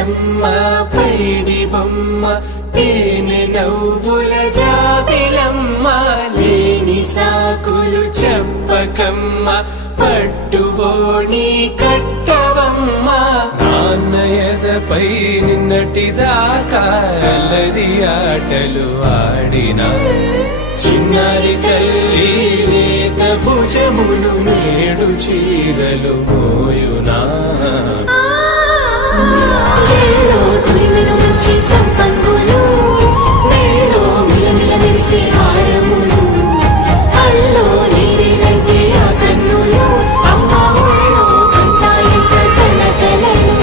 బతుకమ్మ పైడి బొమ్మ తేనె నవ్వుల జాబిలమ్మ లేని సాకులు చెప్పకమ్మ పట్టువోణి కట్టవమ్మ నాన్నయదపై నిన్నటిదాకా అల్లరి ఆటలు ఆడినా చిన్నారి తల్లి లేత భుజములు నేడు చీరలు మోయునా చెల్లో తురిమెను మంచి సంపంగులు మెల్లో మిలమిల మెరిసే హారములు అల్లో నీరేలంటే ఆ కన్నులు అమ్మ ఒళ్ళో కంటాయంట కలకలలు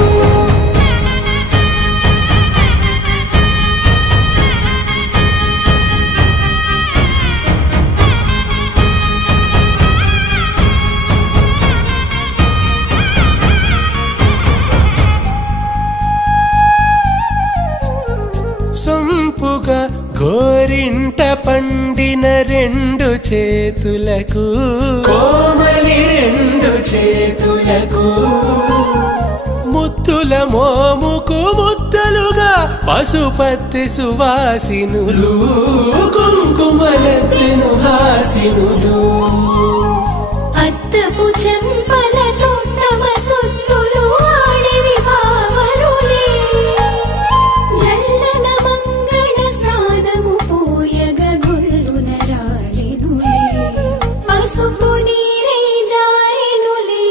సొంపుగా గోరింట పండిన రెండు చేతులకు కోమలి రెండు చేతులకు ముత్తుల మోముకు ముద్దలుగా పసుపత్తి సువాసినులు కుంకుమలెత్తెను హాసినులు అద్దపు చెంపలతో తమ సొత్తులు ఆడివి బావరులే జల్లన మంగళ స్నానము పోయగ గొల్లున రాలెనులే పసుపు నీరే జారెనులే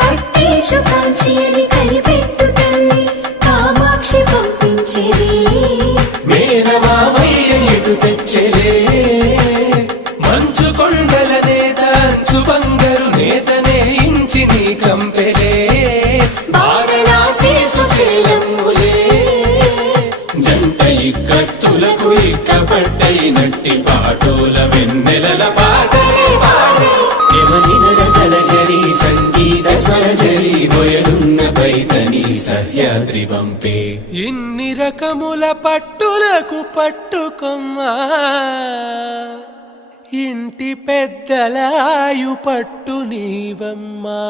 పట్టేశు కాంచి అని కనిపెట్టు తల్లి కామాక్షి పంపించేది మేనమామయ్య ఎటు తెచ్చలే మంచు కొండల నేత అంచు బంగారు నేతనే ఇంచి నీ కంపెలే వారణాసి సుచేలమ్ములే జంట ఇక్కత్తులకు ఇక్కపట్టైనట్టి పాటోల వెన్నెలల పాటలే పాడే యమనినర కలజరి సంగీత స్వరజరి బొయలున్న పైతని సహ్యాద్రి పంపే ఇన్ని రకముల పట్టులకు పట్టుకొమ్మా ఇంటి పెద్దలాయు పట్టు నీవమ్మా